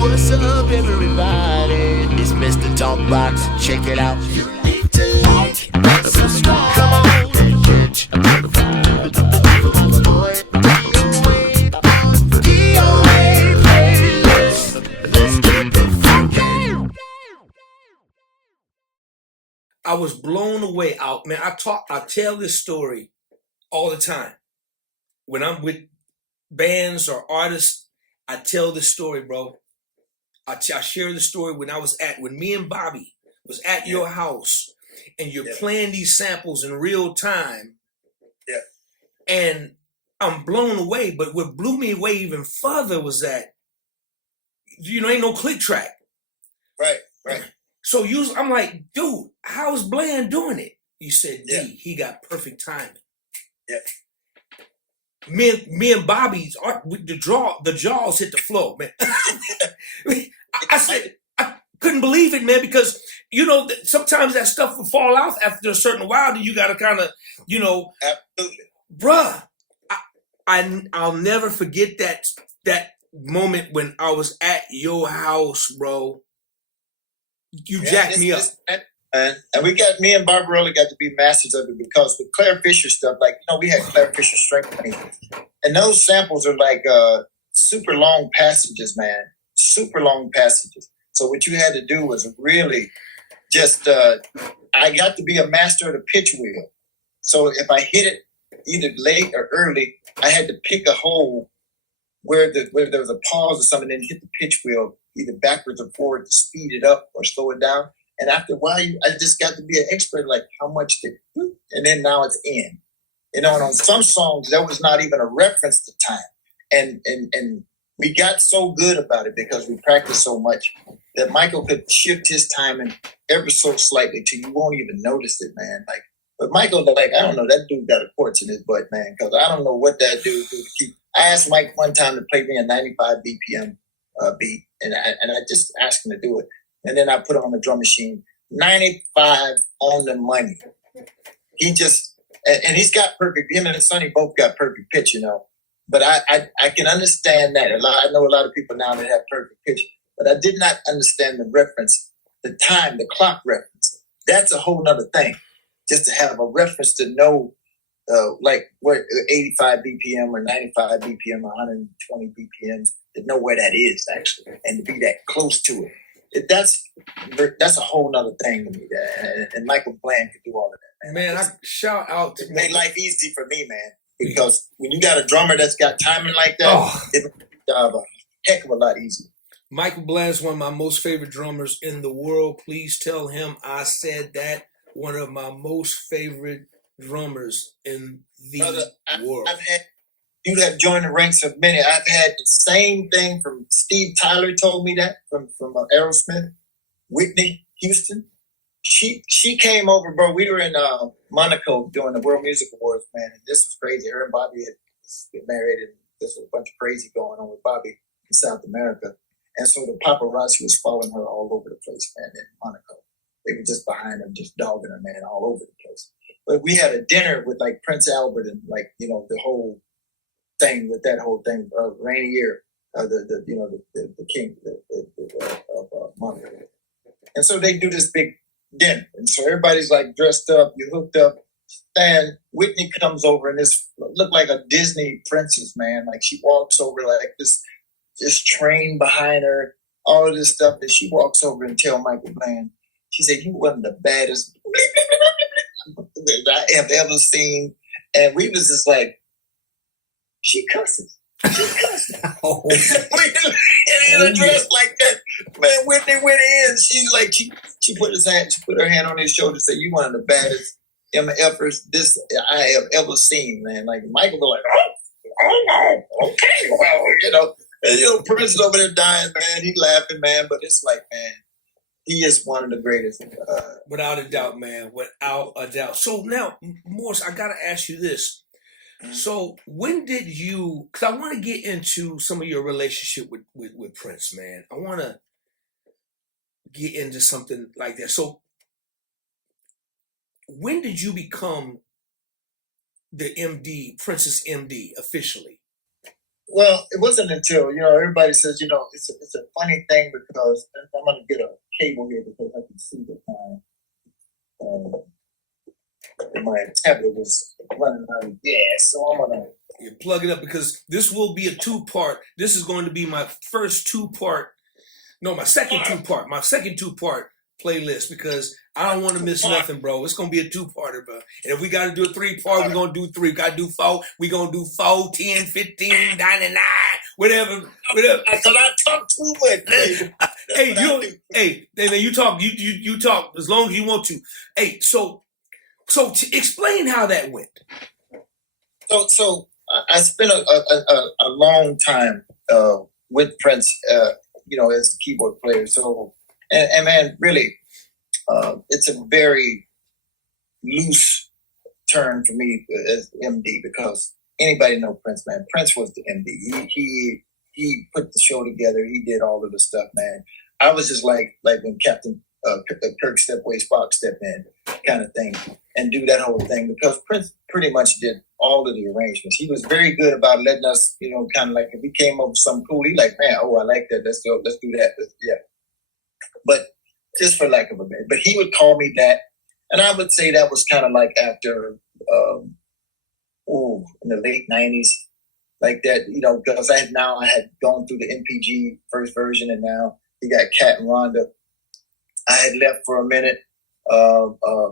What's up, everybody? It's Mr. Talkbox. Check it out. You need to like and subscribe. Come on and catch another vibe. Boy, DOA playlist. Let's keep it funky. I was blown away out, man. I tell this story all the time. When I'm with bands or artists, I tell this story, bro. I share the story when me and Bobby was at your house and you're playing these samples in real time. Yeah. And I'm blown away. But what blew me away even further was that, ain't no click track. Right. So I'm like, dude, how's Bland doing it? You said, D, he got perfect timing. Yeah. Me and Bobby's the jaws hit the floor, man. I said I couldn't believe it, man, because sometimes that stuff will fall out after a certain while, and you gotta kind of, Absolutely, bruh. I'll never forget that moment when I was at your house, bro. You jacked me up. And me and Barbarella got to be masters of it because with Claire Fisher stuff, we had Claire Fisher strength training. And those samples are like super long passages, man. Super long passages. So what you had to do was really just, I got to be a master of the pitch wheel. So if I hit it either late or early, I had to pick a hole where there was a pause or something, and hit the pitch wheel either backwards or forward to speed it up or slow it down. And after a while, I just got to be an expert, like how much did, and then now it's in. And on some songs, there was not even a reference to time. And we got so good about it because we practiced so much that Michael could shift his timing ever so slightly till you won't even notice it, man. But Michael, I don't know, that dude got a quartz in his butt, man, because I don't know what that dude do to keep. I asked Mike one time to play me a 95 BPM beat, and I just asked him to do it. And then I put it on the drum machine, 95 on the money. He just, and he's got perfect, him and Sonny both got perfect pitch, But I can understand that. I know a lot of people now that have perfect pitch, but I did not understand the reference, the time, the clock reference. That's a whole nother thing. Just to have a reference to know, what 85 BPM or 95 BPM, 120 BPMs, to know where that is actually, and to be that close to it. That's a whole nother thing to me. And Michael Bland could do all of that, man. I shout out to made life easy for me, man. Because when you got a drummer that's got timing like that, it makes the job a heck of a lot easier. Michael Bland is one of my most favorite drummers in the world. Please tell him I said that. One of my most favorite drummers in the world. You have joined the ranks of many. I've had the same thing from Steve Tyler told me that from Aerosmith. Whitney Houston. She came over, bro. We were in Monaco doing the World Music Awards, man. And this was crazy. Her and Bobby had get married, and there's a bunch of crazy going on with Bobby in South America. And so the paparazzi was following her all over the place, man, in Monaco. They were just behind her, just dogging her, man, all over the place. But we had a dinner with Prince Albert and the whole thing with that whole thing, Rainier, the king of Monaco. And so they do this big dinner. And so everybody's dressed up, you hooked up, and Whitney comes over, and this looked like a Disney princess, man. She walks over this train behind her, all of this stuff, and she walks over and tell Michael Bland, she said, "You wasn't the baddest I have ever seen." And we was just she cusses. She cussed. Oh. in a dress like that, man. Whitney went in. She put her hand on his shoulder and said, "You one of the baddest MFers I have ever seen, man." Michael was oh no, okay, well, and Prince is over there dying, man. He laughing, man, but it's man, he is one of the greatest. Without a doubt, man. Without a doubt. So now, Morris, I gotta ask you this. So when did you, because I want to get into some of your relationship with Prince, man. I want to get into something like that. So when did you become the MD, Prince's MD, officially? Well, it wasn't until, everybody says, it's a funny thing because I'm going to get a cable here because I can see that my tablet was running out of gas. So I'm going to. You plug it up because this will be a 2-part. This is going to be my first 2-part. No, my second 2-part. My second 2-part playlist because I don't want to miss nothing, bro. It's gonna be a 2-parter, bro. And if we gotta do a 3-part, we're gonna do 3. We gotta do 4. We're gonna do 4, 10, 15, 99, whatever. Because I talk too much, baby. Hey, man, you talk. You talk as long as you want to. Hey, so explain how that went. So I spent a long time with Prince, as the keyboard player. So and man, really, it's a very loose term for me as MD because anybody know Prince, man. Prince was the MD. He put the show together. He did all of the stuff, man. I was just like when Captain Kirk stepped away, Spock stepped in, kind of thing, and do that whole thing because Prince pretty much did all of the arrangements. He was very good about letting us, kind of like if he came up with something cool, he like, man, I like that. Let's go, let's do that. Yeah. But just for lack of a better, but he would call me that, and I would say that was kind of like after, in the late '90s, like that, because I had gone through the MPG first version, and now he got Cat and Rhonda. I had left for a minute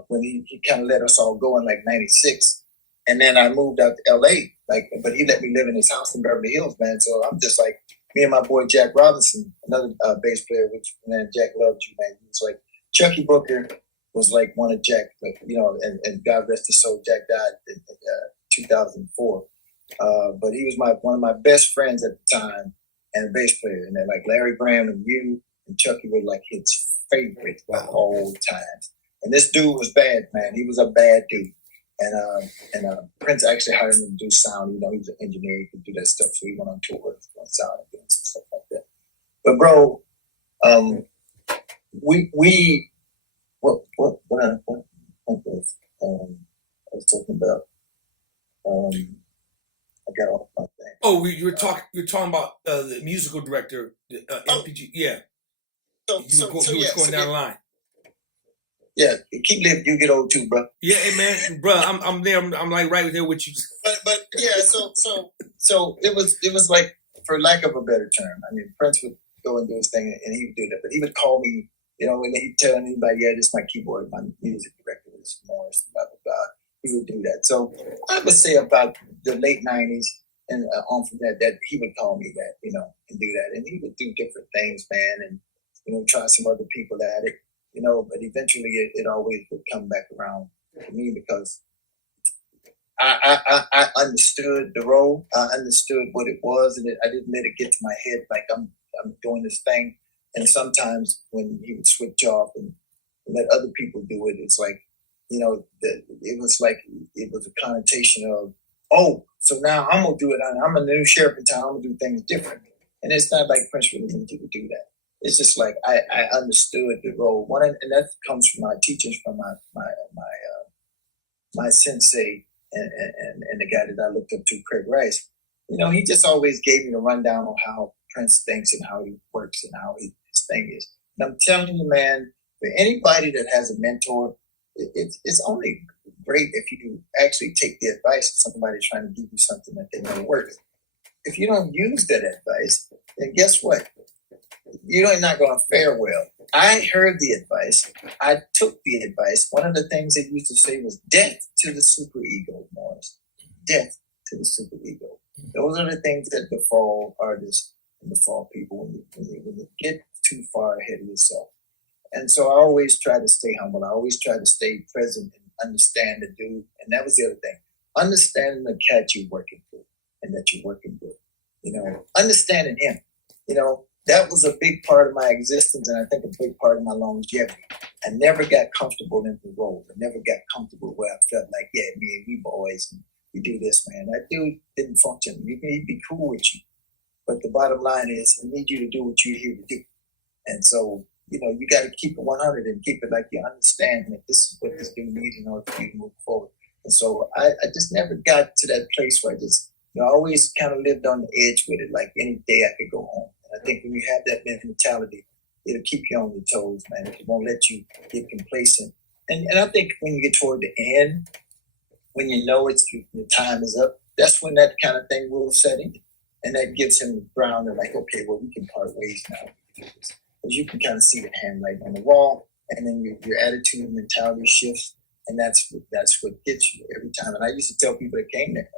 when he kind of let us all go in like '96, and then I moved out to LA. But he let me live in his house in Beverly Hills, man. So I'm just like me and my boy Jack Robinson, another bass player, which man Jack loved you, man. It's like Chucky Booker was like one of Jack, and God rest his soul. Jack died in 2004, but he was one of my best friends at the time and a bass player. And then like Larry Graham and you and Chucky were like his favorite of all times. And this dude was bad, man. He was a bad dude. And Prince actually hired him to do sound. He was an engineer. He could do that stuff. So he went on tour doing sound and doing some stuff like that. But bro, what was I was talking about? I got off my thing. Oh, you were talking about the musical director, MPG. Yeah. You were going down the line. Yeah, keep living. You get old too, bro. Yeah, hey, man, bro. I'm there. I'm like right there with you. But yeah, so it was like, for lack of a better term, I mean, Prince would go and do his thing, and he would do that. But he would call me, when he'd tell anybody, yeah, this is my keyboard, my music director is Morris, blah blah blah. He would do that. So I would say about the late '90s and on from that he would call me that, and do that, and he would do different things, man, and try some other people at it. But eventually it always would come back around to me because I understood the role. I understood what it was, and I didn't let it get to my head like I'm doing this thing. And sometimes when he would switch off and let other people do it, it's like, it was a connotation of, oh, so now I'm gonna do it. I'm a new sheriff in town. I'm gonna do things different, and it's not like Prince really needed you to do that. It's just like I understood the role. And that comes from my teachers, from my sensei and the guy that I looked up to, Craig Rice. He just always gave me the rundown on how Prince thinks and how he works and how his thing is. And I'm telling you, man, for anybody that has a mentor, it's only great if you actually take the advice of somebody trying to give you something that they know works. If you don't use that advice, then guess what? You're not going to fare well. I heard the advice. I took the advice. One of the things they used to say was death to the superego, Morris. Death to the superego. Those are the things that befall artists and befall people when you get too far ahead of yourself. And so I always try to stay humble. I always try to stay present and understand the dude. And that was the other thing. Understanding the cat you're working with and that you're working with. Understanding him. That was a big part of my existence, and I think a big part of my longevity. I never got comfortable in the role. I never got comfortable where I felt like, yeah, me and we boys, and we do this, man. That dude didn't function. He'd be cool with you. But the bottom line is, I need you to do what you're here to do. And so, you got to keep it 100 and keep it like you understand that this is what this dude needs in order for you to move forward. And so I just never got to that place where I just I always kind of lived on the edge with it. Like any day I could go home. And I think when you have that mentality, it'll keep you on your toes, man. It won't let you get complacent. And I think when you get toward the end, when you know your time is up, that's when that kind of thing will set in. And that gives him the ground and like, okay, well, we can part ways now. Because you can kind of see the handwriting on the wall, and then your attitude and mentality shifts, and that's what gets you every time. And I used to tell people that came there,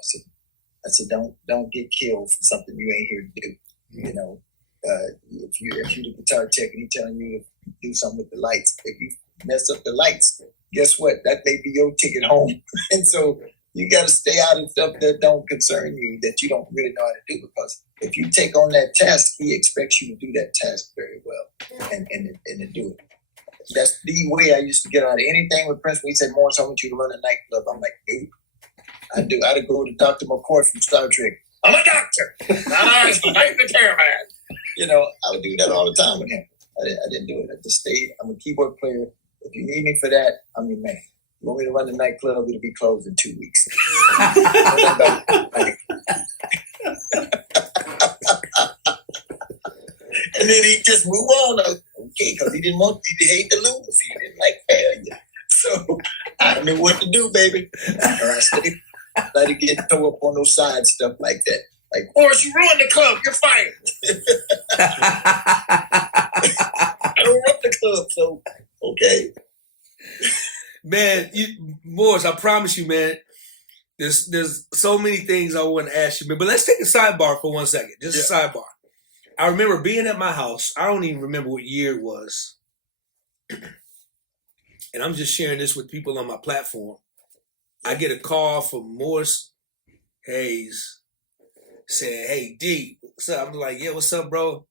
I said, don't get killed for something you ain't here to do. You know, if you're the guitar tech and he's telling you to do something with the lights, if you mess up the lights, guess what? That may be your ticket home. And so you got to stay out of stuff that don't concern you, that you don't really know how to do. Because if you take on that task, he expects you to do that task very well and to do it. That's the way I used to get out of anything with Prince. When he said, Morris, I want you to run a nightclub. I'm like, dude, I'd go to Dr. McCoy from Star Trek. I'm a doctor. I'm the cameraman. You know, I would do that all the time with him. I didn't do it. I just stayed. I'm a keyboard player. If you need me for that, I'm your man. You want me to run the nightclub, it'll be closed in 2 weeks. And then he just move on. Okay, because he hate to lose. He didn't like failure. So I knew what to do, baby. Or I stayed. Let it get throw up on those side stuff like that. Like, Morris, you ruined the club. You're fired. I don't run the club, so okay. Man, Morris, I promise you, man. There's so many things I want to ask you, man. But let's take a sidebar for 1 second. Just a sidebar. I remember being at my house. I don't even remember what year it was. And I'm just sharing this with people on my platform. I get a call from Morris Hayes saying, hey, D, what's up? I'm like, yeah, what's up, bro?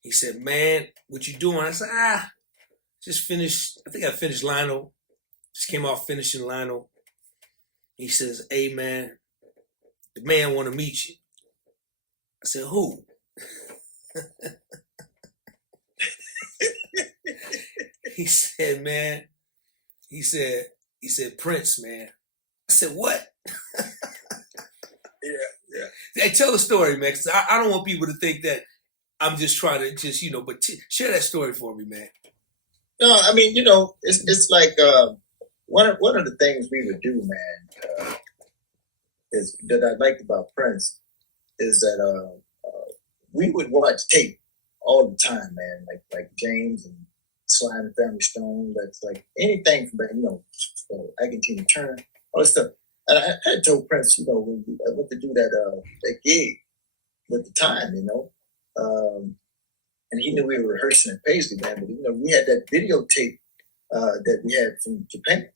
He said, man, what you doing? I said, just finished. I think I finished Lionel. Just came off finishing Lionel. He says, hey, man, the man want to meet you. I said, who? He said, man, he said, Prince, man. I said, what? Yeah. Hey, tell the story, man, because I don't want people to think that I'm just trying to just, but share that story for me, man. No, I mean, it's like one of the things we would do, man, is that I liked about Prince is that we would watch tape all the time, man, like James and Sly and the Family Stone. That's like anything from Argentina Turner, all this stuff. And I had told Prince, when I went to do that gig with the time, and he knew we were rehearsing in Paisley, man. But we had that videotape that we had from Japan,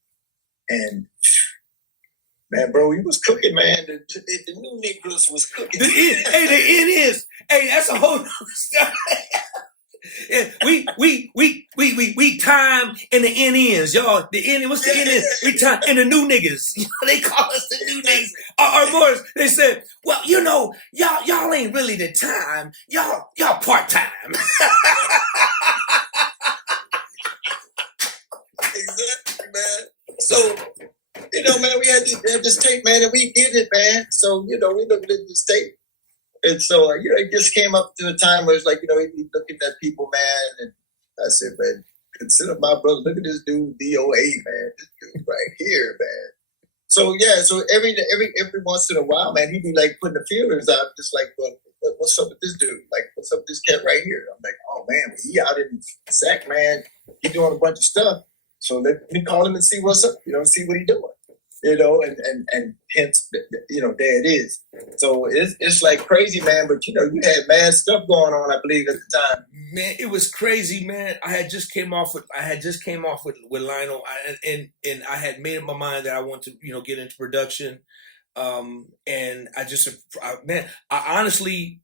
and man, bro, he was cooking, man. The new Negroes was cooking. The end is. Hey, that's a whole nother story. We time and the end ends, y'all. The end, what's the end is? We time and the new niggas. They call us the new niggas. Or Morris, they said, well, y'all ain't really the time. Y'all part-time. Exactly, man. So, man, we had this tape, man, and we did it, man. So, we looked at this tape. And so, it just came up to a time where it's like, he'd be looking at people, man. And I said, man, consider my brother. Look at this dude, DOA, man. This dude right here, man. So, so every once in a while, man, he'd be like putting the feelers out, just like, what's up with this dude? Like, what's up with this cat right here? I'm like, oh, man, he out in Sac, man. He doing a bunch of stuff. So let me call him and see what's up, see what he doing. And hence, there it is. So it's like crazy, man. But you had mad stuff going on, I believe, at the time. Man, it was crazy, man. I just came off with Lionel, and I had made up my mind that I want to, get into production. And I honestly,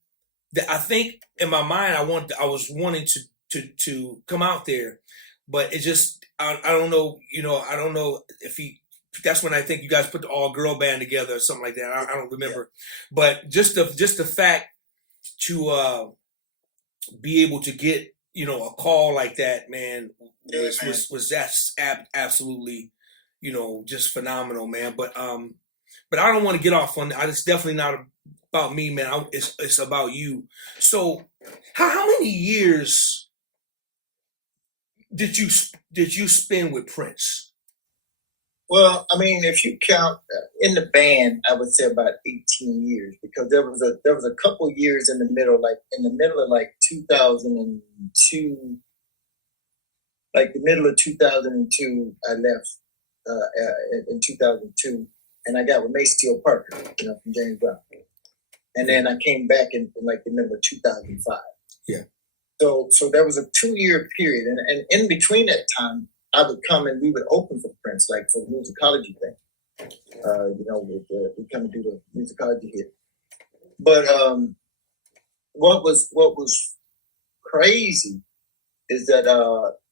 I think in my mind, I was wanting to come out there, but it just, I don't know, I don't know if that's when I think you guys put the all-girl band together or something like that. I don't remember. Yeah. But just the fact to be able to get, a call like that, man, was just absolutely, just phenomenal, man. But But I don't want to get off on that. It's definitely not about me, man. It's about you. So, how many years did you spend with Prince? Well, I mean, if you count in the band, I would say about 18 years, because there was a couple years in the middle, like in the middle of like 2002, like the middle of 2002, I left in 2002, and I got with Mace Steele Parker, from James Brown, and then I came back in like the middle of 2005. Yeah. So there was a 2-year period, and in between that time, I would come and we would open for Prince, like for the musicology thing. We come and do the musicology hit. But what was crazy is that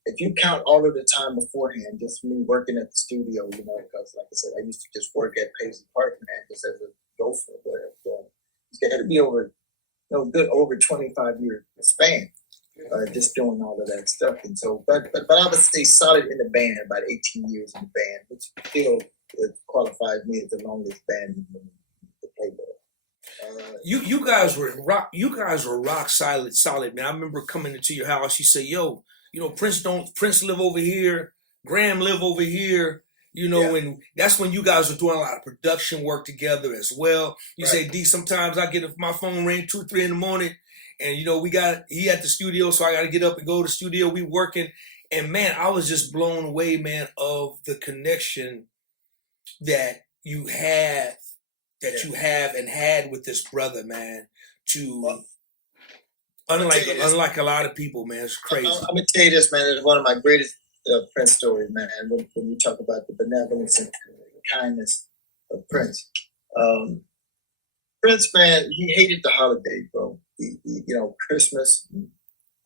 if you count all of the time beforehand, just me working at the studio, because like I said, I used to just work at Paisley Park, man, just as a gopher, whatever. It's got to be over, good over 25-year span. Just doing all of that stuff, and so, but I would stay solid in the band about 18 years in the band, which still qualifies me as the longest band in the Playboy. You guys were rock solid, man. I remember coming into your house. You say, "Yo, Prince live over here, Graham live over here." And that's when you guys were doing a lot of production work together as well. You say, "D, sometimes I get my phone ring 2, 3 in the morning." And, he at the studio, so I got to get up and go to the studio. We working. And, man, I was just blown away, man, of the connection that you have and had with this brother, man. Unlike a lot of people, man. It's crazy. I'm going to tell you this, man. It's one of my greatest Prince stories, man. When you talk about the benevolence and kindness of Prince. Prince, man, he hated the holidays, bro. Christmas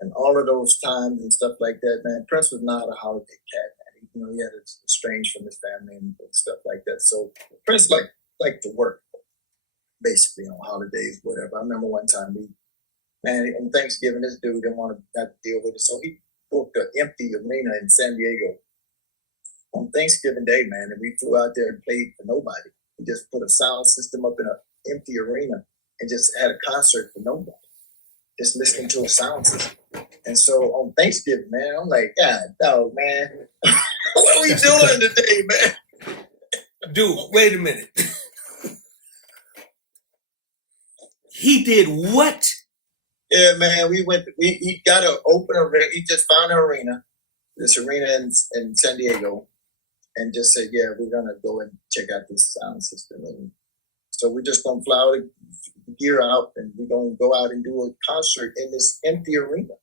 and all of those times and stuff like that, man. Prince was not a holiday cat, man. He had estranged from his family and stuff like that. So Prince liked to work, basically, on holidays, whatever. I remember one time on Thanksgiving, this dude didn't want to have to deal with it. So he booked an empty arena in San Diego on Thanksgiving Day, man. And we flew out there and played for nobody. We just put a sound system up in an empty arena and just had a concert for nobody. Just listening to a sound system. And so on Thanksgiving, man, I'm like, God, dog, man, what are we doing today, man? Dude, wait a minute. He did what? Yeah, man, he got an open arena. He just found an arena, this arena in San Diego, and just said, yeah, we're going to go and check out this sound system. And so we're just going to fly all the gear out, and we're going to go out and do a concert in this empty arena.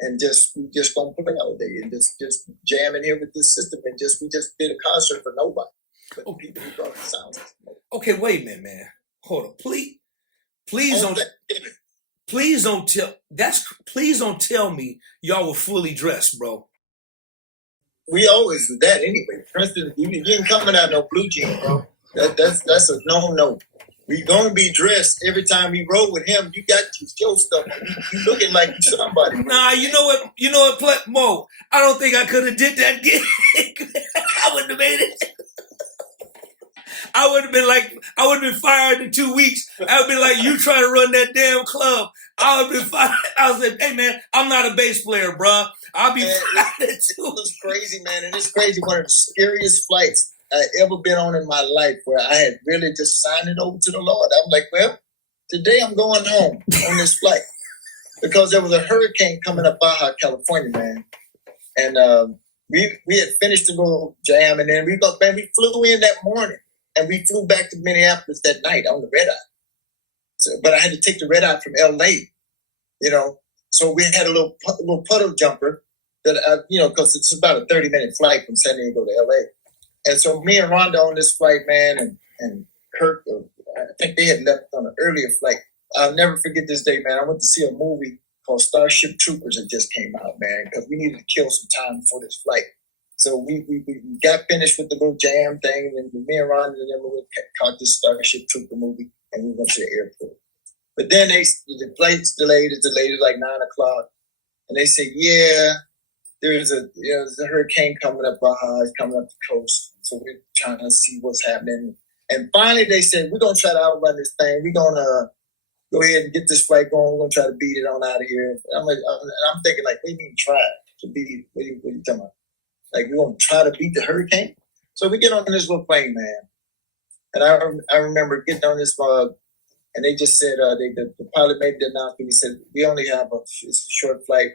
And we just going to play all day and just jam in here with this system. And we just did a concert for nobody. But people who brought the sound system. Okay, wait a minute, man. Hold on. Please don't tell me y'all were fully dressed, bro. We always do that anyway. Preston, you ain't coming out no blue jeans, bro. That's a no. We gonna be dressed every time we roll with him. You got your stuff. You looking like you somebody. Bro. Nah, you know what, Mo? I don't think I could have did that gig. I wouldn't have made it. I would have been fired in 2 weeks. I would be like, you trying to run that damn club. I would have been fired. I was like, hey man, I'm not a bass player, bro. I'll be fired too. It was crazy, man. And it's crazy. One of the scariest flights I ever been on in my life, where I had really just signed it over to the Lord. I'm like, well, today I'm going home on this flight, because there was a hurricane coming up Baja California, man. And we had finished the little jam, and then we flew in that morning, and we flew back to Minneapolis that night on the red eye. So, but I had to take the red eye from LA, So we had a little puddle jumper that because it's about a 30-minute flight from San Diego to LA. And so me and Rhonda on this flight, man, and Kirk, I think they had left on an earlier flight. I'll never forget this day, man. I went to see a movie called Starship Troopers that just came out, man, because we needed to kill some time before this flight. So we got finished with the little jam thing, and me and Rhonda and then we caught this Starship Trooper movie, and we went to the airport. But then the flight's delayed. It's delayed at like 9 o'clock, and they said, yeah, there's a hurricane coming up Baja. It's coming up the coast. So we're trying to see what's happening. And finally they said, we're going to try to outrun this thing. We're going to go ahead and get this flight going. We're going to try to beat it on out of here. I'm thinking, like, we didn't try to beat it. What are you talking about? Like, we're going to try to beat the hurricane? So we get on this little plane, man. And I remember getting on this and they just said, the pilot made the announcement. He said, we only have it's a short flight.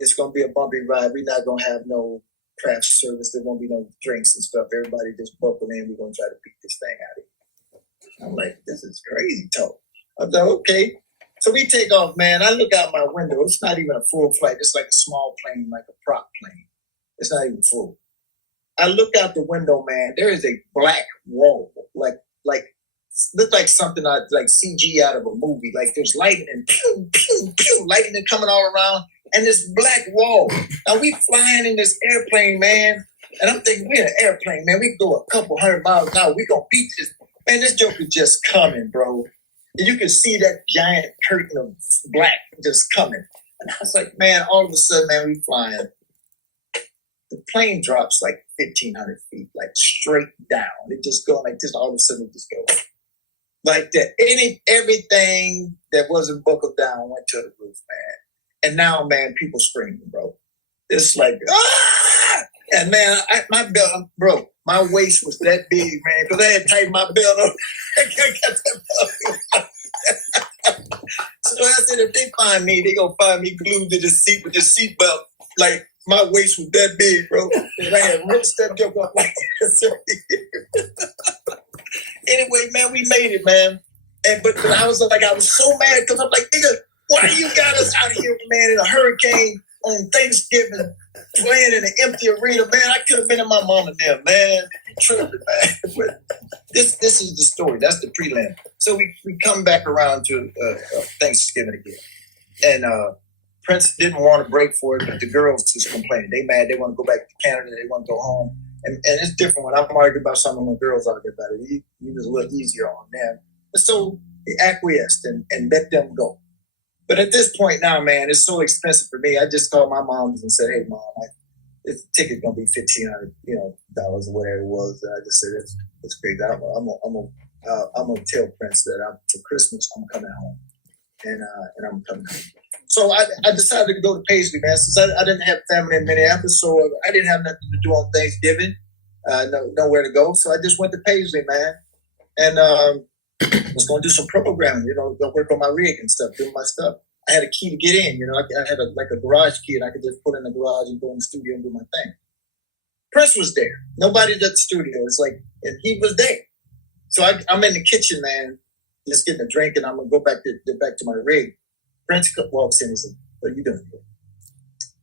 It's going to be a bumpy ride. We're not going to have no craft service. There won't be no drinks and stuff. Everybody just buckle in. We're going to try to beat this thing out of here. I'm like, this is crazy talk. I thought, okay. So we take off, man. I look out my window. It's not even a full flight. It's like a small plane, like a prop plane. It's not even full. I look out the window, man. There is a black wall, like looked like something like CG out of a movie. Like there's lightning and pew, pew, pew, lightning coming all around, and this black wall. Now we flying in this airplane, man. And I'm thinking, we're in an airplane, man. We can go a couple 100 miles an hour. We gonna beat this. Man, this joke is just coming, bro. And you can see that giant curtain of black just coming. And I was like, man, all of a sudden, man, we flying. The plane drops like 1,500 feet, like straight down. It just go like this. All of a sudden, it just goes like that. Everything that wasn't buckled down went to the roof, man. And now, man, people screaming, bro. It's like, ah! And man, my belt, bro, my waist was that big, man, because I had tightened my belt up. I got that belt. So I said, if they find me, they gonna find me glued to the seat with the seatbelt. Like my waist was that big, bro. And I had ripped that joke up like this. Anyway, man, we made it, man. And but I was like, I was so mad because I'm like, nigga, why you got us out of here, man, in a hurricane on Thanksgiving, playing in an empty arena, man? I could have been in my mom and them, man. Tripping, man. But this is the story. That's the prelim. So we come back around to Thanksgiving again, and Prince didn't want to break for it, but the girls just complaining. They mad. They want to go back to Canada. They want to go home. And it's different when I'm arguing about something when girls argue about it. He was a little easier on them. And so he acquiesced and let them go. But at this point now, man, it's so expensive for me. I just called my mom and said, "Hey, mom, this ticket gonna be $1,500, dollars or whatever it was." And I just said, "It's crazy. I'm gonna tell Prince that for Christmas I'm coming home, and I'm coming home." So I decided to go to Paisley, man, since I didn't have family in Minneapolis, so I didn't have nothing to do on Thanksgiving, nowhere to go. So I just went to Paisley, man, and was going to do some programming, go work on my rig and stuff, do my stuff. I had a key to get in, I had a garage key, and I could just put in the garage and go in the studio and do my thing. Prince was there. Nobody's at the studio. It's like, and he was there. So I'm in the kitchen, man, just getting a drink, and I'm going to go back to my rig. Prince walks in and says, "What are you doing here?"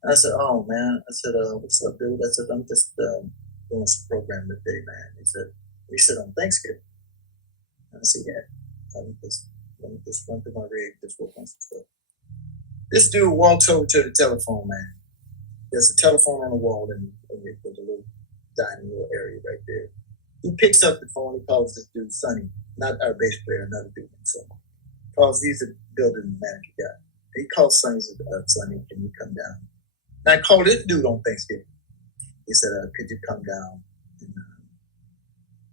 And I said, "Oh, man." I said, "What's up, dude?" I said, "I'm just doing some programming today, man." He said, "On Thanksgiving?" And I said, "Yeah. Let me just run through my rig, just work on some stuff." This dude walks over to the telephone, man. There's a telephone on the wall in the little dining room area right there. He picks up the phone. He calls this dude Sonny, not our bass player, another dude. So calls, he's a building manager guy. He calls Sonny and said, "Sonny, can you come down?" And I called this dude on Thanksgiving. He said, "Could you come down and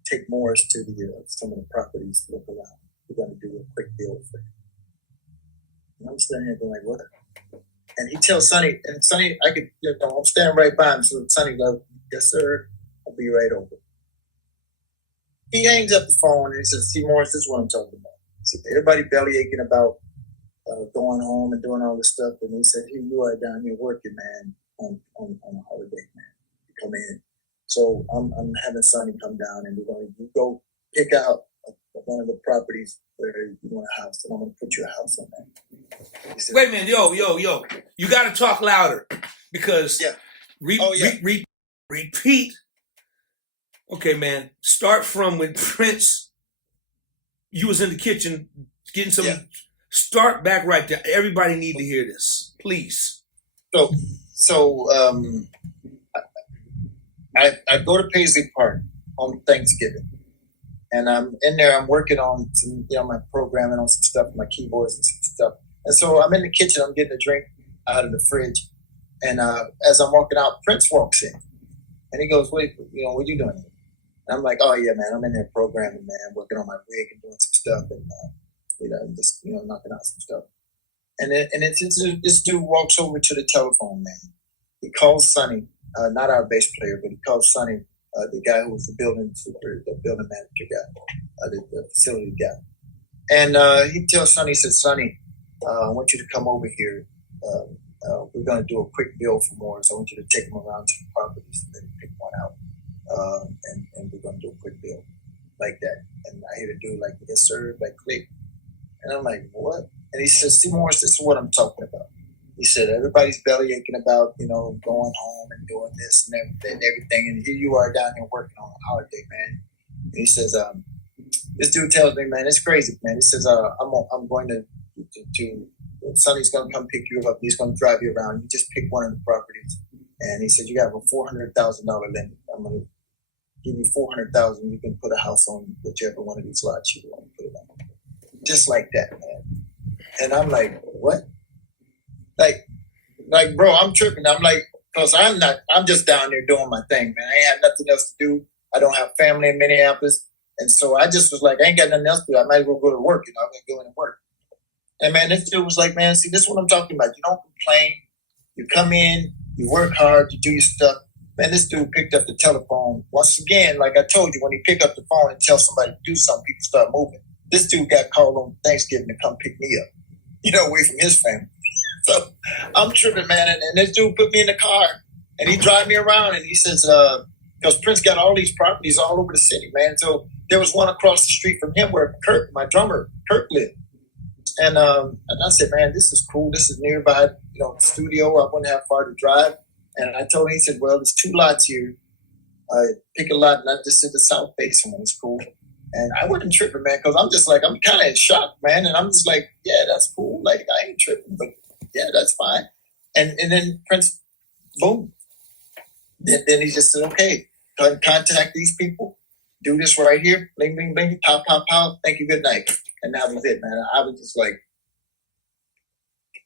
take Morris to some of the properties to look around? We're going to do a quick deal for you." And I'm standing here going like, "What?" And he tells Sonny, and Sonny, I'm standing right by him. So Sonny goes, "Yes, sir. I'll be right over." He hangs up the phone and he says, "See, Morris, this is what I'm talking about." See, everybody belly aching about going home and doing all this stuff. And he said, "Here you are down here working, man, on a holiday, man. You come in." So I'm having Sonny come down, and we're going to go pick out one of the properties where you want a house, and I'm going to put you a house on that. He said, Wait a minute, yo. You got to talk louder because repeat. Okay, man. Start from when Prince, you was in the kitchen getting some. Yeah. Start back right there. Everybody need to hear this, please. So I go to Paisley Park on Thanksgiving, and I'm in there. I'm working on some, my programming on some stuff, my keyboards and some stuff. And so I'm in the kitchen. I'm getting a drink out of the fridge, and as I'm walking out, Prince walks in, and he goes, "Wait, what are you doing?" And I'm like, oh yeah, man, I'm in there programming, man, working on my rig and doing some stuff, and just knocking out some stuff. And it's this dude walks over to the telephone, man. He calls Sonny, not our bass player, but he calls Sonny, the guy who was the building manager guy, the facility guy. And he tells Sonny, he says, Sonny, I want you to come over here. We're going to do a quick bill for more, so I want you to take them around to the properties and then pick one out. And we're going to do a quick bill like that. And I hear the dude like, yes, sir, like click. And I'm like, what? And he says, see, Morris, this is what I'm talking about. He said, everybody's belly aching about, going home and doing this and everything. And here you are down here working on a holiday, man. And he says, this dude tells me, man, it's crazy, man. He says, I'm going to Sonny's going to come pick you up. He's going to drive you around. You just pick one of the properties. And he said, you got a $400,000 limit. I'm going to give you $400,000. You can put a house on whichever one of these lots you want to put it on. Just like that, man. And I'm like, what? Like, bro, I'm tripping. I'm like, because I'm just down there doing my thing, man. I ain't have nothing else to do. I don't have family in Minneapolis. And so I just was like, I ain't got nothing else to do. I might as well go to work. I'm going to go in and work. And man, this dude was like, man, see, this is what I'm talking about. You don't complain. You come in, you work hard, you do your stuff. Man, this dude picked up the telephone. Once again, like I told you, when he pick up the phone and tell somebody to do something, people start moving. This dude got called on Thanksgiving to come pick me up, away from his family. So I'm tripping, man. And this dude put me in the car and he drive me around and he says, because Prince got all these properties all over the city, man. So there was one across the street from him where Kirk, my drummer, lived. And I said, man, this is cool. This is nearby, the studio. I wouldn't have far to drive. And I told him, he said, well, there's 2 lots here. Pick a lot. And I just said the south facing one is cool. And I wasn't tripping, man, because I'm just like, I'm kind of in shock, man. And I'm just like, yeah, that's cool. Like, I ain't tripping, but yeah, that's fine. And then Prince, boom. Then he just said, okay, contact these people. Do this right here. Bling, bling, bling. Pow, pow, pow. Thank you. Good night. And that was it, man. I was just like,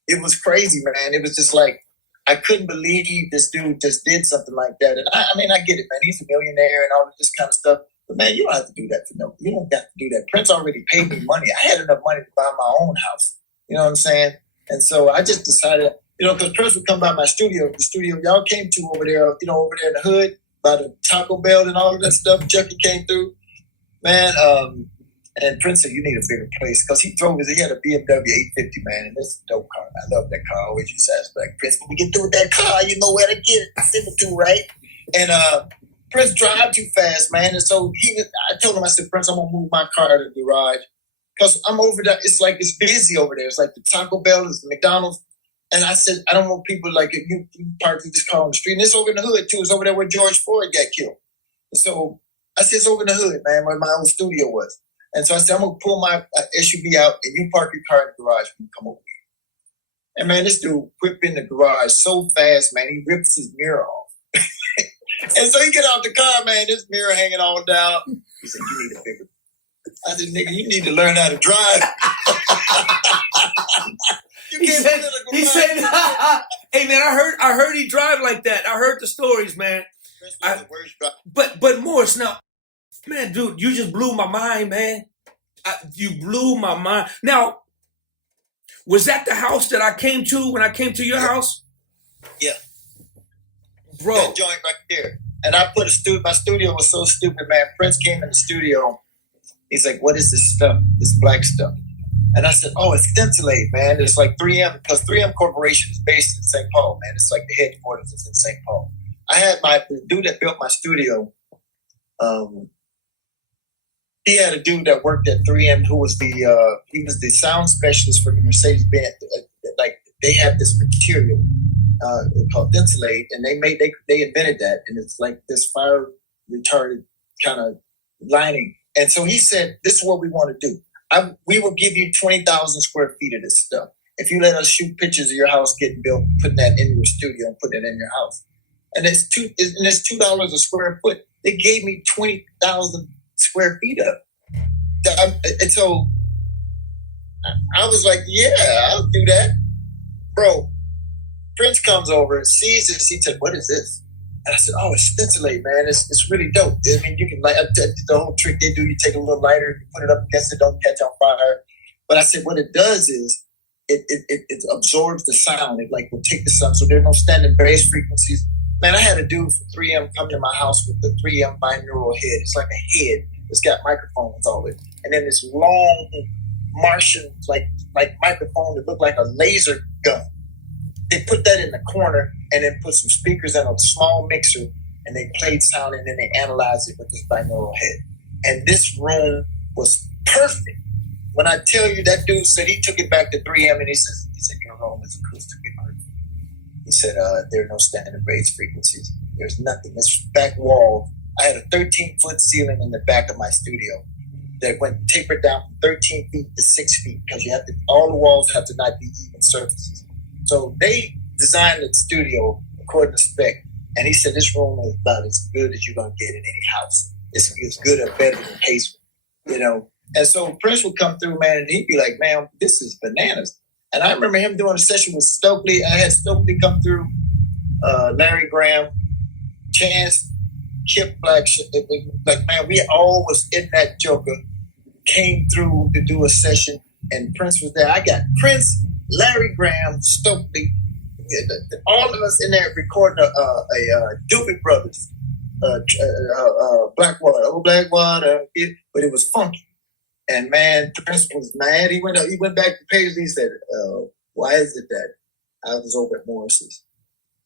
it was crazy, man. It was just like, I couldn't believe this dude just did something like that. And I mean, I get it, man. He's a millionaire and all of this kind of stuff. But man, you don't have to do that for no. You don't have to do that. Prince already paid me money. I had enough money to buy my own house. You know what I'm saying? And so I just decided, because Prince would come by my studio, the studio y'all came to over there, over there in the hood, by the Taco Bell and all of that stuff. Chucky came through, man. And Prince said, you need a bigger place. Because he had a BMW 850, man. And that's a dope car. I love that car. I always used to ask, like, Prince, when we get through with that car, you know where to get it. Send it to, right? And Prince drive too fast, man. And so I told him, I said, Prince, I'm going to move my car to the garage. Because I'm over there. It's like, it's busy over there. It's like the Taco Bell, it's the McDonald's. And I said, I don't want people like, you park this car on the street. And it's over in the hood, too. It's over there where George Floyd got killed. And so I said, it's over in the hood, man, where my old studio was. And so I said, I'm going to pull my SUV out and you park your car in the garage when you come over here. And man, this dude whipped in the garage so fast, man, he rips his mirror off. And so he get out the car, man, this mirror hanging all down. He said, you need a bigger. I said, nigga, you need to learn how to drive. He said, hey man, I heard he drive like that. I heard the stories, man. But Morris, now, man, dude, you just blew my mind, man. You blew my mind. Now, was that the house that I came to when I came to your house? Yeah. Bro. That joint right there. And I put my studio was so stupid, man. Prince came in the studio. He's like, what is this stuff? This black stuff. And I said, oh, it's Thinsulate, man. It's like 3M, because 3M Corporation is based in St. Paul, man. It's like the headquarters is in St. Paul. I had the dude that built my studio. He had a dude that worked at 3M who was he was the sound specialist for the Mercedes-Benz. Like they have this material called Thinsulate, and they invented that, and it's like this fire retarded kind of lining. And so he said, this is what we want to do. We will give you 20,000 square feet of this stuff. If you let us shoot pictures of your house getting built, putting that in your studio and putting it in your house. And it's $2 a square foot. They gave me 20,000 square feet of it. And so I was like, yeah, I'll do that. Bro, Prince comes over and sees this. He said, what is this? And I said, oh, it's stencilate, man. It's really dope. I mean, you can, like, the whole trick they do, you take a little lighter, you put it up against it, don't catch on fire. But I said, what it does is it absorbs the sound. It like will take the sound. So there's no standing bass frequencies. Man, I had a dude from 3M come to my house with the 3M binaural head. It's like a head. It's got microphones all it. And then this long Martian like microphone that looked like a laser gun. They put that in the corner and then put some speakers and a small mixer, and they played sound, and then they analyzed it with this binaural head. And this room was perfect. When I tell you, that dude said he took it back to 3M, and he said your room is acoustically perfect. He said there are no standard bass frequencies. There's nothing. This back wall, I had a 13-foot ceiling in the back of my studio that went tapered down from 13 feet to 6 feet, because you have to, all the walls have to not be even surfaces. So they designed the studio according to spec, and he said this room is about as good as you're gonna get in any house. It's good or better than Paceway, you know. And so Prince would come through, man, and he'd be like, "Man, this is bananas." And I remember him doing a session with Stokely. I had Stokely come through, Larry Graham, Chance, Kip Black. Like, man, we all was in that joker. Came through to do a session, and Prince was there. I got Prince, Larry Graham, Stokely, all of us in there recording a Doobie Brothers, Blackwater, oh Blackwater, but it was funky. And man, Prince was mad. He went back to Paisley. He said, "Why is it that I was over at Morris's?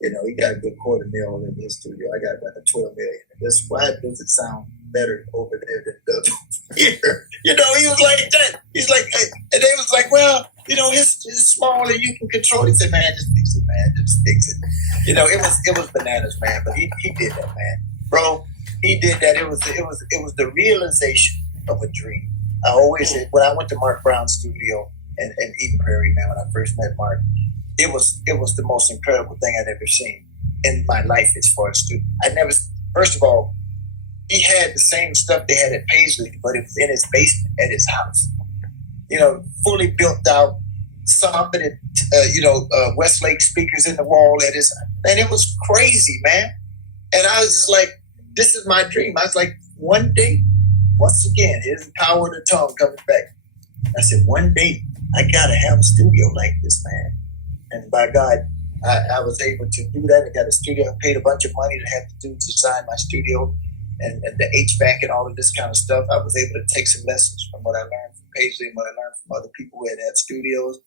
You know, he got a good $250,000 in his studio. I got about $12 million. Why does it sound better over there than it does over here?" You know, he was like that. He's like, and they was like, "Well, you know, it's small and you can control it." He said, "Man, just fix it, man. Just fix it." You know, it was bananas, man. But he did that, man, bro. He did that. It was the realization of a dream. I always said, when I went to Mark Brown's studio in Eden Prairie, man, when I first met Mark, it was the most incredible thing I'd ever seen in my life as far as studio. First of all, he had the same stuff they had at Paisley, but it was in his basement at his house. You know, fully built out, softened, Westlake speakers in the wall at his, and it was crazy, man. And I was just like, this is my dream. I was like, one day, once again, here's the power of the tongue coming back. I said, one day, I gotta have a studio like this, man. And by God, I was able to do that. I got a studio. I paid a bunch of money to have the dudes design my studio and the HVAC and all of this kind of stuff. I was able to take some lessons from what I learned from Paisley and what I learned from other people who had studios,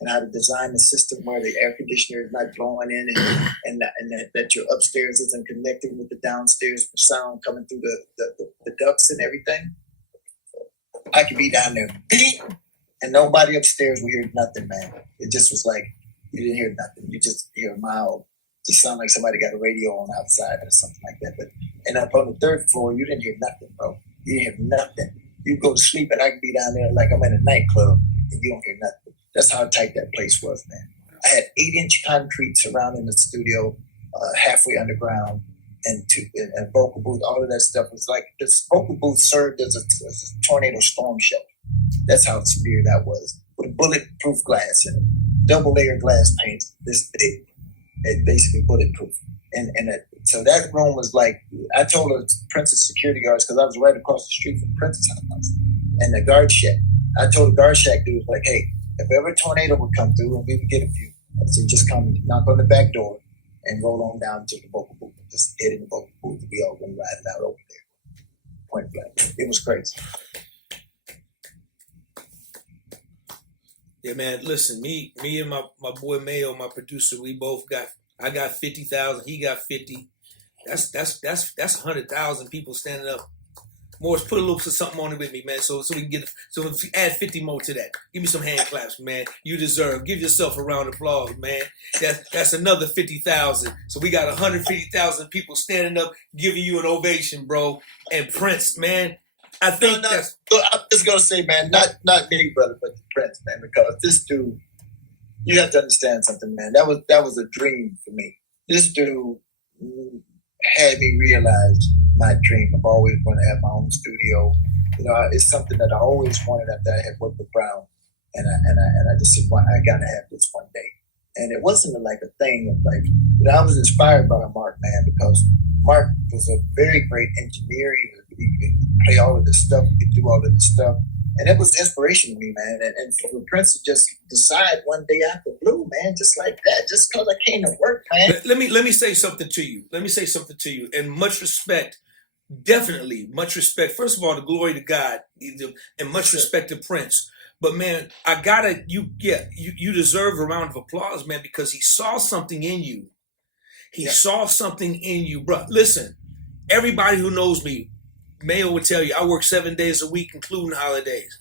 and how to design the system where the air conditioner is not blowing in and that your upstairs isn't connected with the downstairs for sound coming through the ducts and everything. I could be down there beating, and nobody upstairs would hear nothing, man. It just was like, you didn't hear nothing. You just hear a mild, just sound like somebody got a radio on outside or something like that. And up on the third floor, you didn't hear nothing, bro. You didn't hear nothing. You go to sleep and I could be down there like I'm in a nightclub and you don't hear nothing. That's how tight that place was, man. I had 8-inch concrete surrounding the studio, halfway underground, and vocal booth. All of that stuff was like, this vocal booth served as a tornado storm shelter. That's how severe that was. With bulletproof glass and double layer glass paint, this big, and basically bulletproof. So that room was like, I told the Prince's security guards, because I was right across the street from Prince's house, and the guard shack. I told the guard shack dude, like, hey, if ever a tornado would come through and we would get a few, I'd say just come knock on the back door and roll on down to the vocal booth. Just get in the vocal booth and we all gonna ride it out over there. Point blank. It was crazy. Yeah, man. Listen, me and my boy Mayo, my producer, I got 50,000. He got 50. That's 100,000 people standing up. Morris, put a little something on it with me, man, so we can if you add 50 more to that. Give me some hand claps, man. You deserve. Give yourself a round of applause, man. That's another 50,000. So we got 150,000 people standing up, giving you an ovation, bro. And Prince, man, I think that's. I'm just gonna say, man, not me, brother, but the Prince, man, because this dude, you have to understand something, man. That was a dream for me. This dude had me realize my dream of always wanting to have my own studio. You know, it's something that I always wanted after I had worked with Brown, and I just said, well, I gotta have this one day. And it wasn't like a thing of like, but I was inspired by Mark, man, because Mark was a very great engineer. He could play all of this stuff, he could do all of this stuff. And it was inspiration to me, man. And for Prince to just decide one day out the blue, man, just like that, just because I came to work, man. Let me say something to you. Let me say something to you. And much respect, definitely much respect. First of all, the glory to God, and much respect to Prince. But man, you deserve a round of applause, man, because he saw something in you. He saw something in you, bro. Listen, everybody who knows me, Mayo would tell you, I work 7 days a week, including holidays.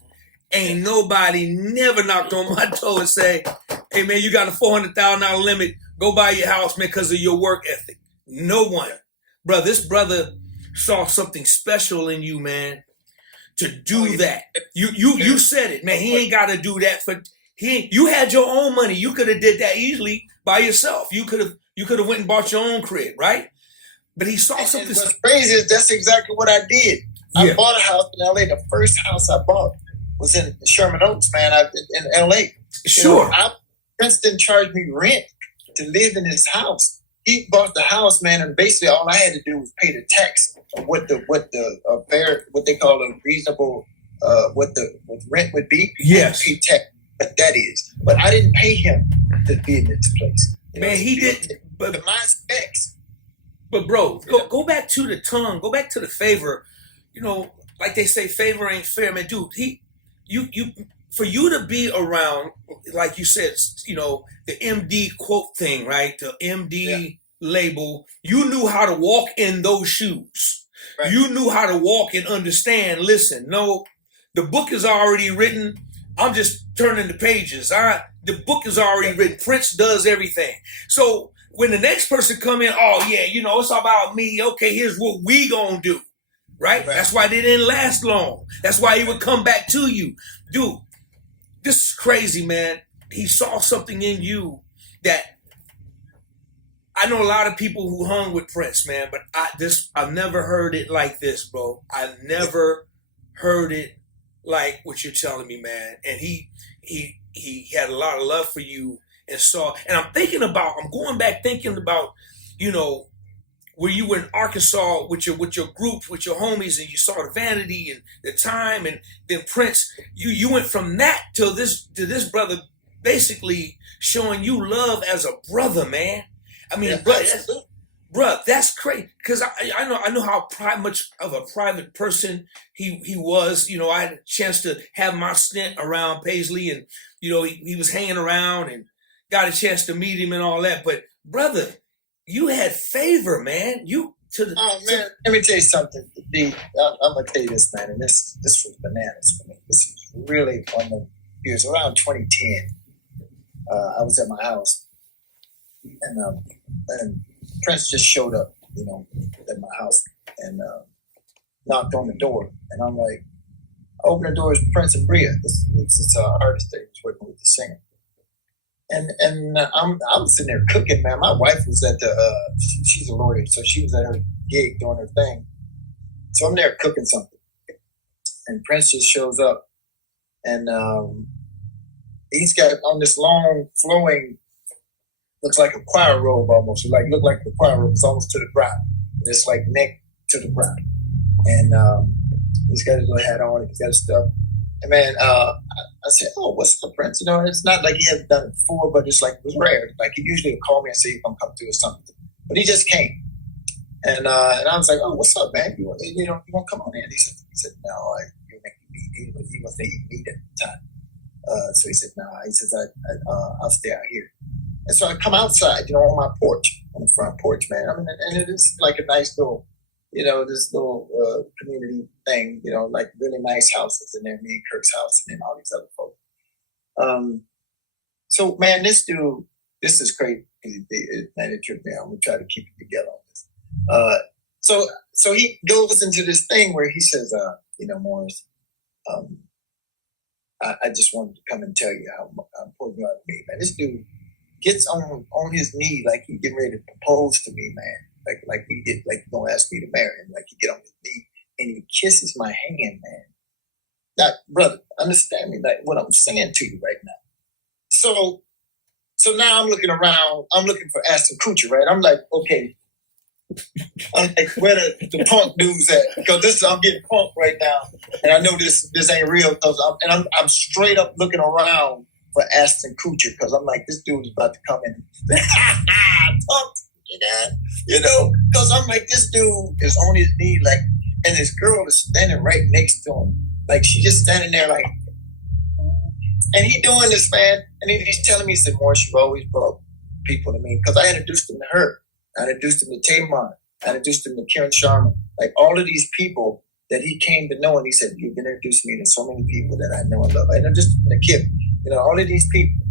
Ain't nobody never knocked on my door and say, hey, man, you got a $400,000 limit. Go buy your house, man, because of your work ethic. No one. Bro, this brother saw something special in you, man, to do that. You said it, man. He ain't got to do that you had your own money. You could have did that easily by yourself. You could have went and bought your own crib, right? But he saw something. And what's crazy is that's exactly what I did. I bought a house in LA. The first house I bought was in Sherman Oaks, man, in LA. Sure. Prince didn't charge me rent to live in his house. He bought the house, man, and basically all I had to do was pay the tax of what they call a reasonable what rent would be. Yes. Pay tax, but that is. But I didn't pay him to be in this place. Man, he did. But my specs. But bro, go back to the tongue. Go back to the favor. You know, like they say, favor ain't fair, man. Dude, for you to be around, like you said, you know, the MD quote thing, right? The MD label. You knew how to walk in those shoes. Right. You knew how to walk and understand. Listen, no, the book is already written. I'm just turning the pages. The book is already written. Prince does everything. So when the next person come in, oh yeah, you know, it's about me. Okay, here's what we gonna do, right? That's why they didn't last long. That's why he would come back to you. Dude, this is crazy, man. He saw something in you that I know a lot of people who hung with Prince, man, but I've never heard it like this, bro. I never heard it like what you're telling me, man. And he had a lot of love for you. And I'm going back thinking about, you know, where you were in Arkansas with your group, with your homies, and you saw the vanity and the time, and then Prince, you went from that to this brother basically showing you love as a brother, man. I mean, that's crazy. Because I know how much of a private person he was. You know, I had a chance to have my stint around Paisley, and you know, he was hanging around and got a chance to meet him and all that. But brother, you had favor, man. Let me tell you something. I'm gonna tell you this, man, and this was bananas for me. This was really it was around 2010. I was at my house, and Prince just showed up, you know, at my house and knocked on the door, and I'm like, I opened the door. It's Prince and Bria. It's an artist that was working with the singer. And I was sitting there cooking, man. My wife was at she's a lawyer, so she was at her gig doing her thing. So I'm there cooking something. And Prince just shows up. And he's got on this long, flowing, looks like a choir robe almost. Looked like the choir robe. It's almost to the ground. It's like neck to the ground. And he's got his little hat on. He's got his stuff. And man, I said, "Oh, what's up, Prince?" You know, it's not like he hasn't done it before, but it's like it was rare. Like he usually would call me and say he's gonna come through or something, but he just came. And I was like, "Oh, what's up, man? You want to come on in?" He said, "No, you make me meet." He wasn't eating meat at the time, so he said, "No." He says, "I'll stay out here." And so I come outside, you know, on my porch, on the front porch, man. I mean, and it is like a nice little, you know, this little community thing, you know, like really nice houses in there, me and Kirk's house, and then all these other folks. So, man, this dude, this is crazy. Man, it tripped me out. I'm going to try to keep it together on this. So he goes into this thing where he says, you know, Morris, I just wanted to come and tell you how important you are to me, man. This dude gets on his knee like he's getting ready to propose to me, man. Like he's gonna ask me to marry him. Like he get on his knee and he kisses my hand, man. Now, brother, understand me, like what I'm saying to you right now. So So now I'm looking around. I'm looking for Ashton Kutcher, right? I'm like, okay. I'm like, where the punk dudes at? Because I'm getting punked right now, and I know this ain't real. Because I'm straight up looking around for Ashton Kutcher because I'm like, this dude is about to come in, punked, you know. Because I'm like, this dude is on his knee, like, and this girl is standing right next to him, like she just standing there, like, and he doing this, man, and he's telling me, he said, Morris, you always brought people to me because I introduced him to her. I introduced him to Tamar. I introduced him to Karen Sharma. Like all of these people that he came to know, and he said, you've introduced me to so many people that I know and love. I introduced him to Kip. You know, all of these people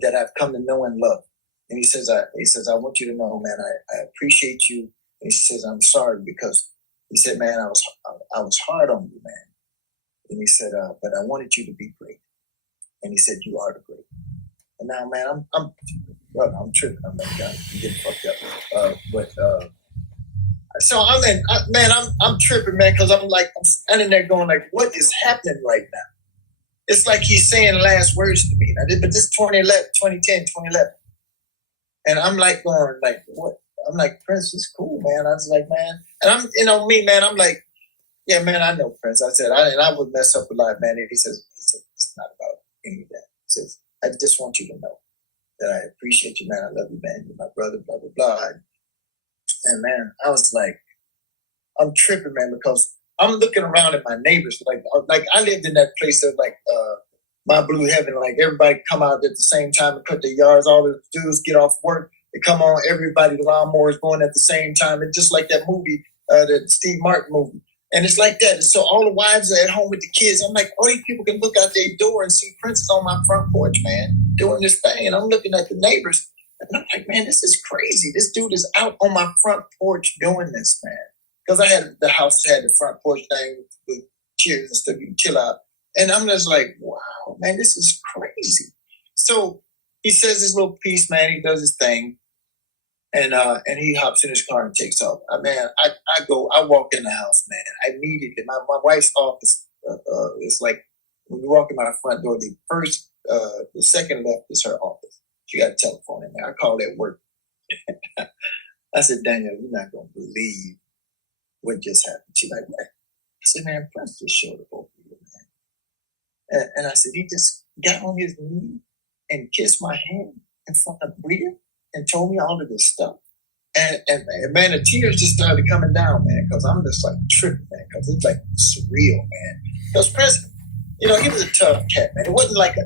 that I've come to know and love. And he says, I want you to know, man, I appreciate you. And he says, I'm sorry because he said, man, I was hard on you, man. And he said, but I wanted you to be great. And he said, you are the great. And now, man, I'm tripping. I'm like, God, I'm getting fucked up. So I'm tripping, man, because I'm standing there going, like, what is happening right now? It's like he's saying last words to me. But this 2010, 2011. And I'm like going, like, what? I'm like, Prince is cool, man. I was like, man. And I'm, you know, me, man, I'm like, yeah, man, I know Prince. I said, I would mess up a lot, man. And he says, it's not about any of that. He says, I just want you to know that I appreciate you, man. I love you, man. You're my brother, blah, blah, blah. And man, I was like, I'm tripping, man, because I'm looking around at my neighbors. Like I lived in that place of like my blue heaven. Like everybody come out at the same time and cut their yards. All the dudes get off work. They come on. Everybody, the lawnmower is going at the same time. And just like that movie, the Steve Martin movie. And it's like that. And so all the wives are at home with the kids. I'm like, all these people can look out their door and see Princess on my front porch, man, doing this thing. And I'm looking at the neighbors. And I'm like, man, this is crazy. This dude is out on my front porch doing this, man. Because the house had the front porch thing with chairs and stuff. You can chill out. And I'm just like, wow, man, this is crazy. So he says this little piece, man. He does his thing. And he hops in his car and takes off. I walk in the house, man. I immediately, my wife's office is like, when you walk in my front door, the second left is her office. She got a telephone in there. I called at work. I said, Daniel, you're not going to believe what just happened. She's like, what? I said, man, Prince just showed up over here, man. And I said, he just got on his knee and kissed my hand in front of Bria and told me all of this stuff. And man, the tears just started coming down, man, because I'm just like tripping, man, because it's like surreal, man. Because Prince, you know, he was a tough cat, man. It wasn't like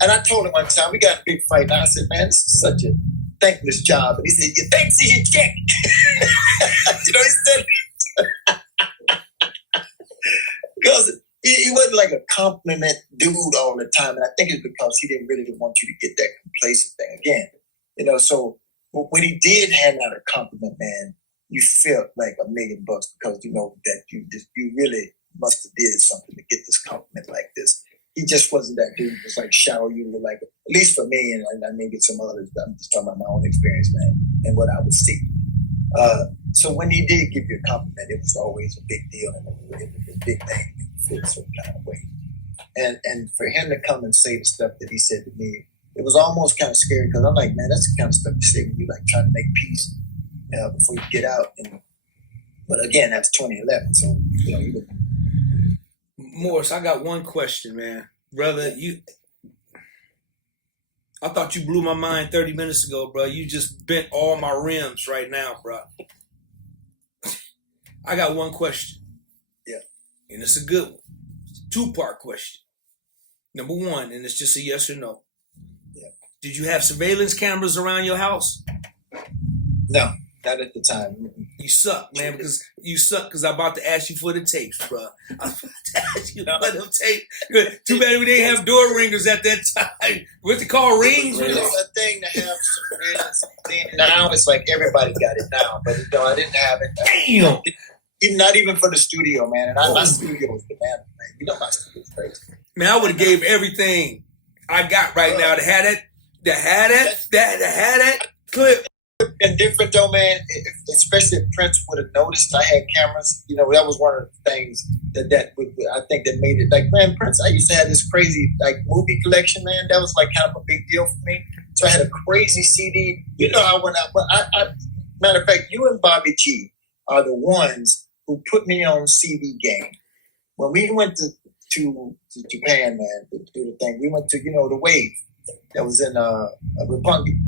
and I told him one time, we got a big fight, and I said, man, this is such a thankless job. And he said, your thanks is your check. You know, he said, because he wasn't like a compliment dude all the time. And I think it's because he didn't really want you to get that complacent thing again. You know, so when he did hand out a compliment, man, you felt like $1 million because you know that you really must have did something to get this compliment like this. He just wasn't that dude. Just like shower you with, like, at least for me, and I may get some others. I'm just talking about my own experience, man, and what I would see. So when he did give you a compliment, it was always a big deal and it was a big thing. You feel a certain kind of way. And for him to come and say the stuff that he said to me, it was almost kind of scary because I'm like, man, that's the kind of stuff you say when you like trying to make peace before you get out. But again, that's 2011, so you know you. Morris, I got one question, man. Brother, I thought you blew my mind 30 minutes ago, bro. You just bent all my rims right now, bro. I got one question. Yeah. And it's a good one. It's a 2-part question. Number 1, and it's just a yes or no. Yeah. Did you have surveillance cameras around your house? No, not at the time. You suck, man, because I'm about to ask you for the tapes, bro. I'm about to ask you for them tapes. Too bad we didn't have door ringers at that time. What's it called, rings? It was a thing to have surveillance. Now it's like everybody got it now, but no, I didn't have it. Damn. Not even for the studio, man. And my studio was bananas, man. You know my studio was crazy. Man, I would have gave everything I got right now to have that clip. And different though, man. Especially if Prince would have noticed I had cameras. You know, that was one of the things that I think that made it like, man, Prince. I used to have this crazy like movie collection, man. That was like kind of a big deal for me. So I had a crazy CD. You know, matter of fact, you and Bobby G are the ones who put me on CD game. When we went to Japan, man, to do the thing, we went to, the Wave that was in Roppongi.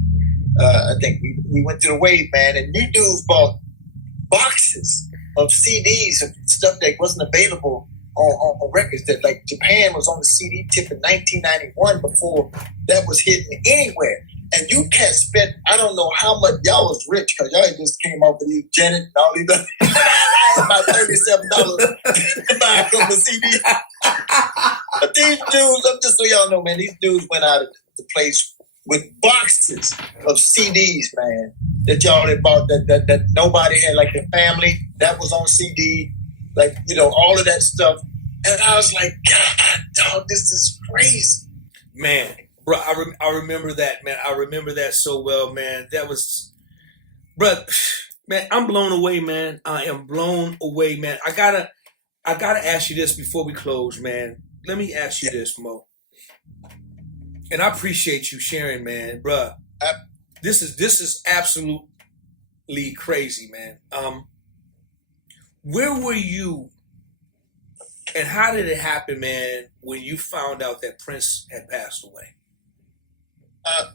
I think we went to the Wave, man, and you dudes bought boxes of CDs of stuff that wasn't available on records. That, like, Japan was on the CD tip in 1991 before that was hitting anywhere. And you can't spend, I don't know how much, y'all was rich because y'all just came up with these Janet and all these other. I had about $37 to buy a couple of CDs. But these dudes, just so y'all know, man, these dudes went out of the place with boxes of CDs, man, that y'all had bought, that nobody had, like the family, that was on CD, like, all of that stuff. And I was like, God, dog, this is crazy. Man, bro, I remember that, man. I remember that so well, man. That was, bro, man, I'm blown away, man. I am blown away, man. I gotta ask you this before we close, man. Let me ask you this, Mo. And I appreciate you sharing, man, bruh. This is absolutely crazy, man. Where were you, and how did it happen, man, when you found out that Prince had passed away?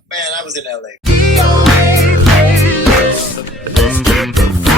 Man, I was in LA. DOA, let's get the